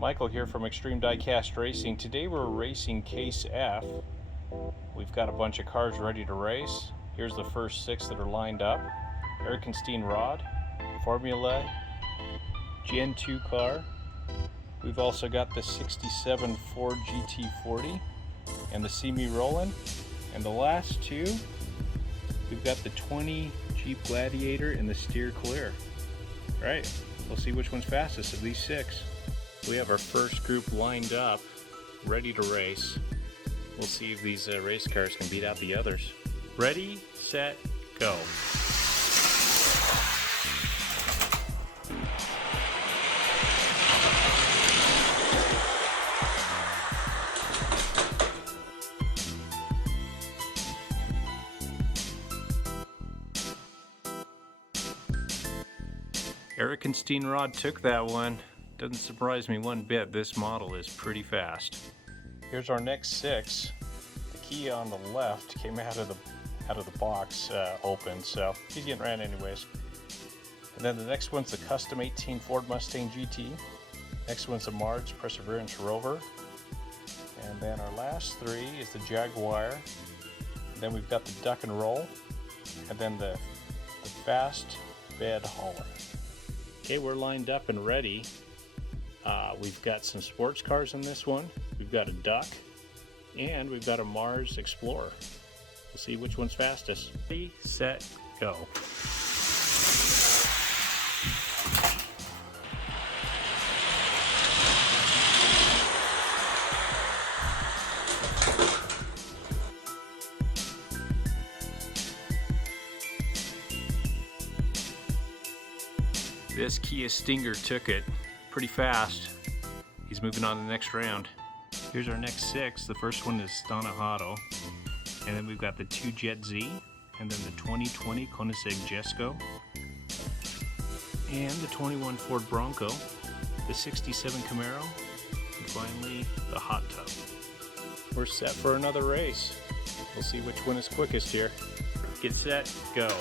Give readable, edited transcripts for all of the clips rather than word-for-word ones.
Michael here from Extreme Diecast Racing. Today we're racing Case F. We've got a bunch of cars ready to race. Here's the first 6 that are lined up. Erikenstein rod, Formula Gen 2 car. We've also got the 67 Ford GT40 and the See Me Rollin'. And the last 2, we've got the 20 Jeep Gladiator and the Steer Clear. All right, we'll see which one's fastest of these 6. We have our first group lined up, ready to race. We'll see if these race cars can beat out the others. Ready, set, go. Erikenstein rod took that one. Doesn't surprise me one bit. This model is pretty fast. Here's our next 6. The key on the left came out of the box open, so he's getting ran anyways. And then the next one's the custom 18 Ford Mustang GT. Next one's the Mars Perseverance Rover. And then our last 3 is the Jaguar. And then we've got the Duck and Roll. And then the Fast Bed Hauler. Okay, we're lined up and ready. We've got some sports cars in this one. We've got a Duck, and we've got a Mars Explorer. We'll see which one's fastest. Ready, set, go. This Kia Stinger took it pretty fast. He's moving on to the next round. Here's our next 6. The first one is Stanahato, and then we've got the 2 Jet Z, and then the 2020 Koenigsegg Jesko, and the 21 Ford Bronco, the 67 Camaro, and finally the Hot Tub. We're set for another race. We'll see which one is quickest here. Get set, go.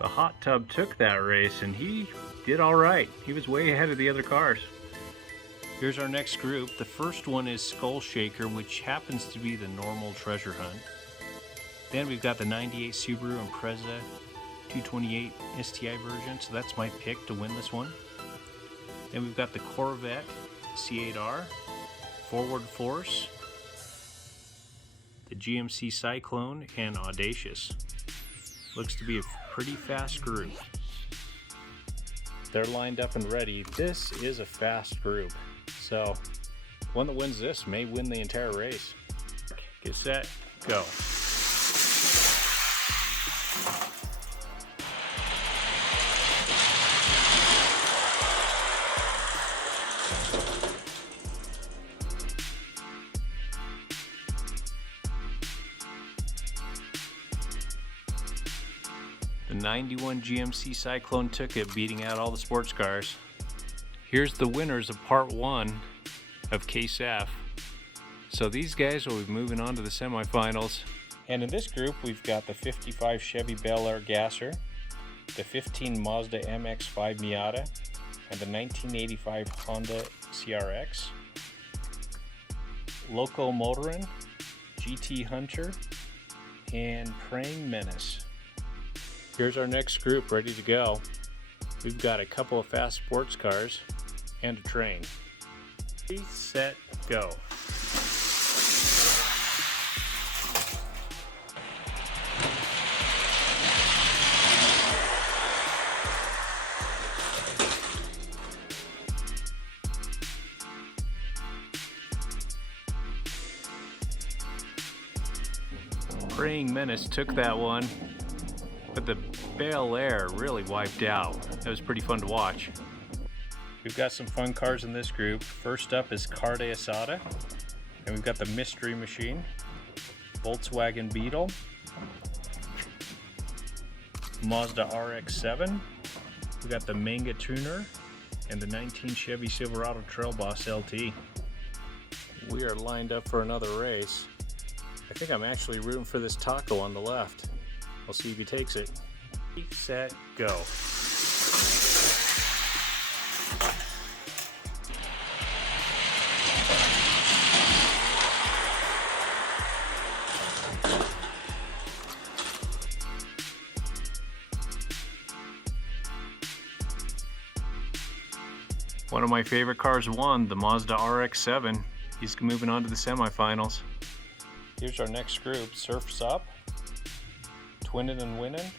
The Hot Tub took that race and he did all right. He was way ahead of the other cars. Here's our next group. The first one is Skull Shaker, which happens to be the normal treasure hunt. Then we've got the 98 Subaru Impreza 228 STI version, so that's my pick to win this one. Then we've got the Corvette C8R, Forward Force, the GMC Cyclone, and Audacious. Looks to be a pretty fast group. They're lined up and ready. This is a fast group, so one that wins this may win the entire race. Get set, go. The 91 GMC Cyclone took it, beating out all the sports cars. Here's the winners of part 1 of Case F. So these guys will be moving on to the semifinals. And in this group, we've got the 55 Chevy Bel Air Gasser, the 15 Mazda MX-5 Miata, and the 1985 Honda CRX, Loco Motorin, GT Hunter, and Praying Menace. Here's our next group ready to go. We've got a couple of fast sports cars and a train. Ready, set, go. Praying Menace took that one, but the Bel Air really wiped out. That was pretty fun to watch. We've got some fun cars in this group. First up is Car de Asada, and we've got the Mystery Machine, Volkswagen Beetle, Mazda RX-7, We got the Manga Tuner and the 19 Chevy Silverado Trail Boss LT. We are lined up for another race. I think I'm actually rooting for this taco on the left. We'll see if he takes it. Set, go. One of my favorite cars won, the Mazda RX-7. He's moving on to the semifinals. Here's our next group: Surf's Up, Twinnin' and Winnin',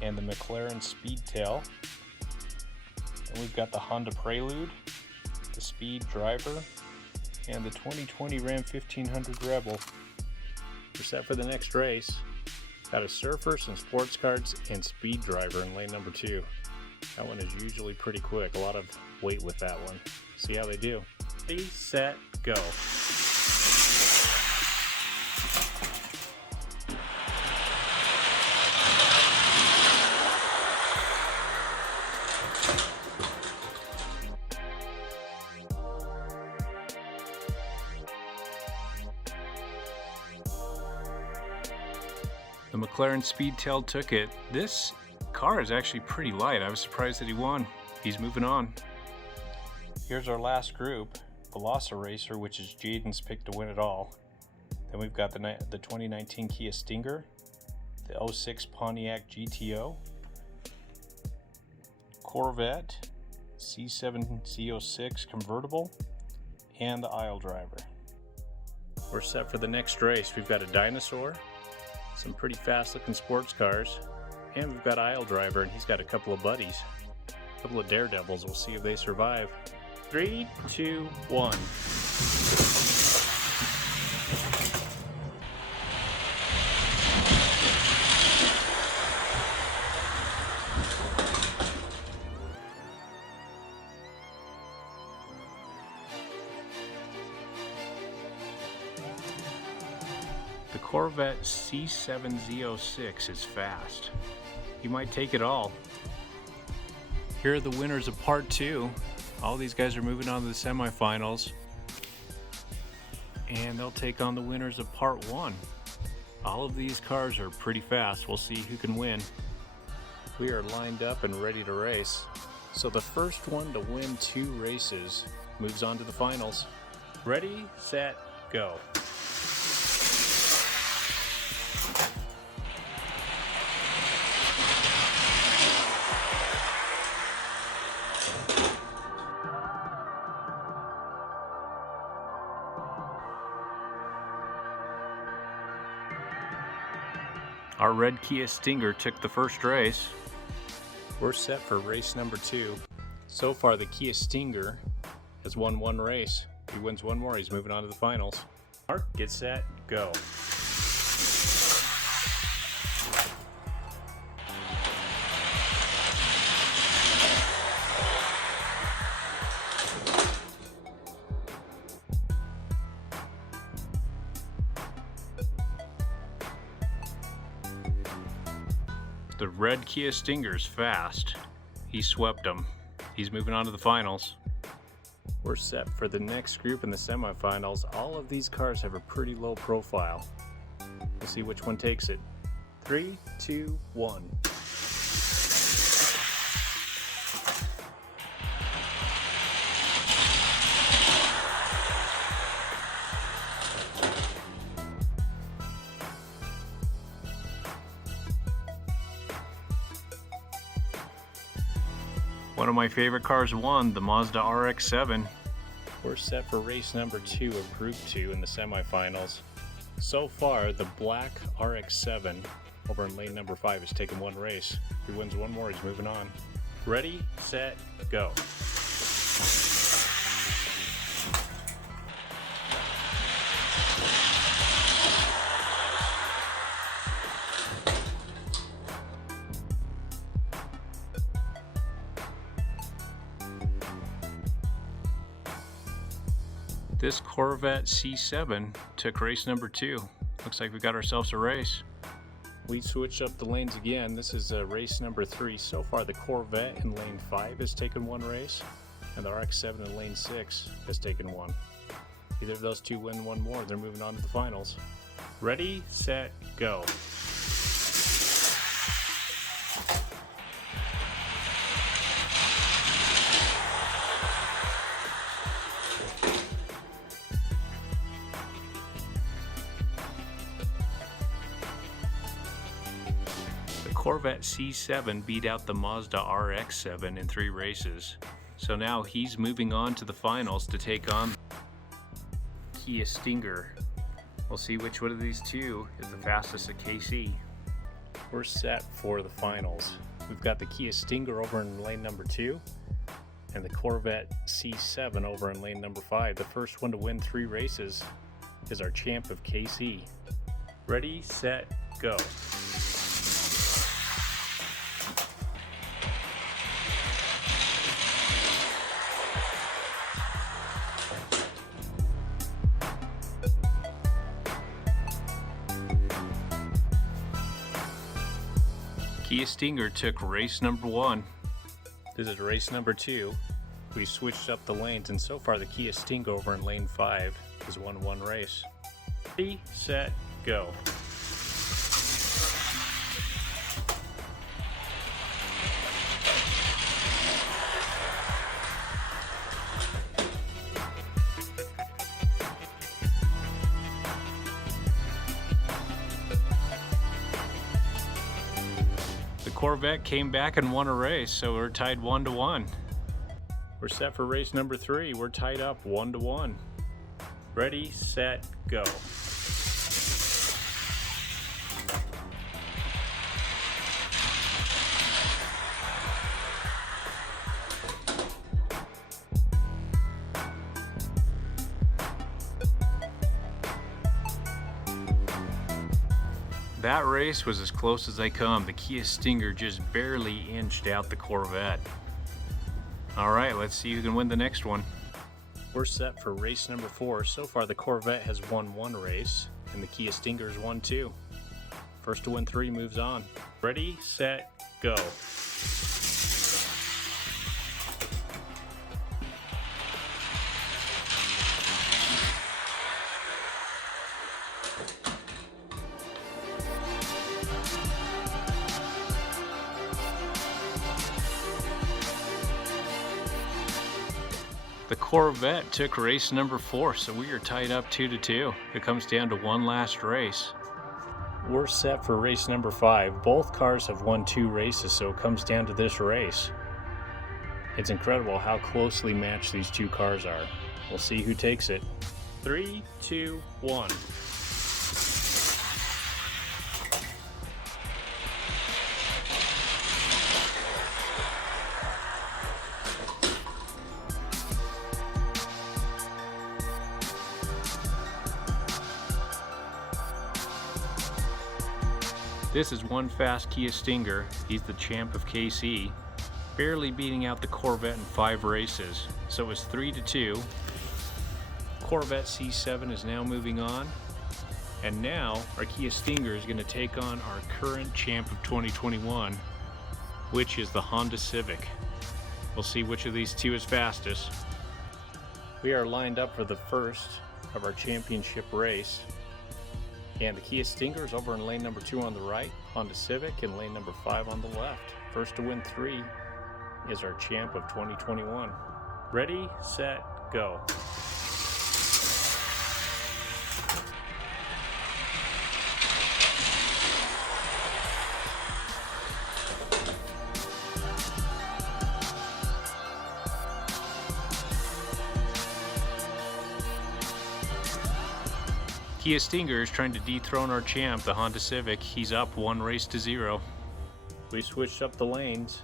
and the McLaren Speedtail. And we've got the Honda Prelude, the Speed Driver, and the 2020 Ram 1500 Rebel. We're set for the next race. Got a Surfer, some sports cars, and Speed Driver in lane number 2. That one is usually pretty quick. A lot of weight with that one. See how they do. Ready, set, go. The McLaren Speedtail took it. This car is actually pretty light. I was surprised that he won. He's moving on. Here's our last group: Velociracer, which is Jaden's pick to win it all. Then we've got the 2019 Kia Stinger, the 06 Pontiac GTO, Corvette, C7 Z06 convertible, and the Aisle Driver. We're set for the next race. We've got a Dinosaur, some pretty fast looking sports cars, and we've got Aisle Driver, and he's got a couple of buddies, a couple of daredevils. We'll see if they survive. 3, 2, 1. The Corvette C7 Z06 is fast. He might take it all. Here are the winners of part 2. All these guys are moving on to the semifinals, and they'll take on the winners of part 1. All of these cars are pretty fast. We'll see who can win. We are lined up and ready to race. So the first one to win 2 races moves on to the finals. Ready, set, go. Our red Kia Stinger took the first race. We're set for race number 2. So far, the Kia Stinger has won 1 race. If he wins 1 more, he's moving on to the finals. Mark, get set, go. The red Kia Stinger's fast. He swept him. He's moving on to the finals. We're set for the next group in the semifinals. All of these cars have a pretty low profile. We'll see which one takes it. 3, 2, 1. One of my favorite cars won, the Mazda RX-7. We're set for race number 2 of Group 2 in the semifinals. So far, the black RX-7 over in lane number 5 has taken 1 race. If he wins 1 more, he's moving on. Ready, set, go. This Corvette C7 took race number 2. Looks like we got ourselves a race. We switched up the lanes again. This is race number 3. So far the Corvette in lane 5 has taken one race, and the RX-7 in lane 6 has taken one. Either of those two win one more, they're moving on to the finals. Ready, set, go. Corvette C7 beat out the Mazda RX-7 in 3 races. So now he's moving on to the finals to take on Kia Stinger. We'll see which one of these two is the fastest at KC. We're set for the finals. We've got the Kia Stinger over in lane number 2 and the Corvette C7 over in lane number 5. The first one to win 3 races is our champ of KC. Ready, set, go. Kia Stinger took race number 1. This is race number 2. We switched up the lanes, and so far the Kia Stinger over in lane 5 has won one race. Ready, set, go. Corvette came back and won a race, so we're tied 1-1. We're set for race number 3. We're tied up 1-1. Ready, set, go. That race was as close as they come. The Kia Stinger just barely inched out the Corvette. All right, let's see who can win the next one. We're set for race number 4. So far the Corvette has won 1 race and the Kia Stinger's won 2. First to win 3 moves on. Ready, set, go. The Corvette took race number 4, so we are tied up 2-2. It comes down to one last race. We're set for race number 5. Both cars have won 2 races, so it comes down to this race. It's incredible how closely matched these 2 cars are. We'll see who takes it. 3, 2, 1. This is one fast Kia Stinger. He's the champ of KC, barely beating out the Corvette in 5 races. So it was 3-2. Corvette C7 is now moving on. And now our Kia Stinger is going to take on our current champ of 2021, which is the Honda Civic. We'll see which of these two is fastest. We are lined up for the first of our championship race. And the Kia Stinger is over in lane number 2 on the right, Honda Civic in lane number 5 on the left. First to win 3 is our champ of 2021. Ready, set, go. Kia Stinger is trying to dethrone our champ, the Honda Civic. He's up 1-0. We switched up the lanes.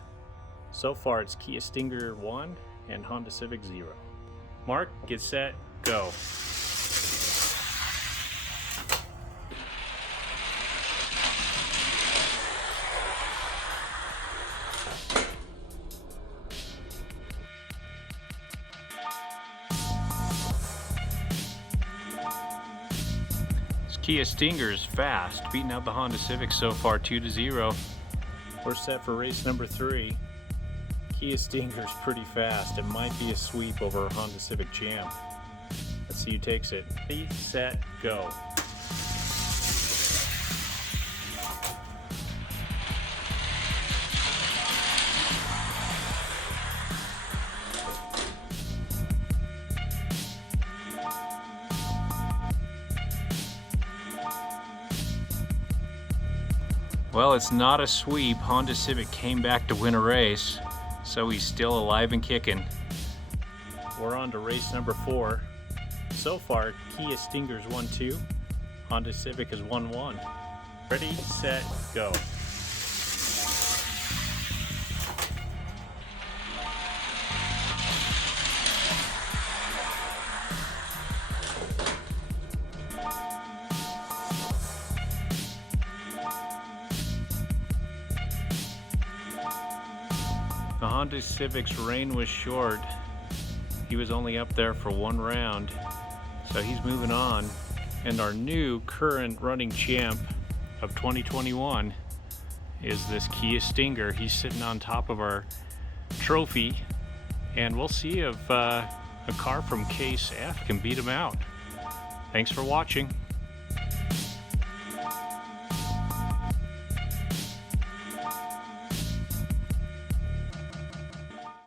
So far it's Kia Stinger 1 and Honda Civic 0. Mark, get set, go. Kia Stinger's fast, beating out the Honda Civic so far 2-0. We're set for race number 3. Kia Stinger's pretty fast. It might be a sweep over a Honda Civic Jam. Let's see who takes it. Ready, set, go. Well, it's not a sweep. Honda Civic came back to win a race, so he's still alive and kicking. We're on to race number 4. So far, Kia Stinger's 1-2. Honda Civic is 1-1. Ready, set, go. The Honda Civic's reign was short. He was only up there for 1 round, so he's moving on. And our new current running champ of 2021 is this Kia Stinger. He's sitting on top of our trophy, and we'll see if a car from Case F can beat him out. Thanks for watching.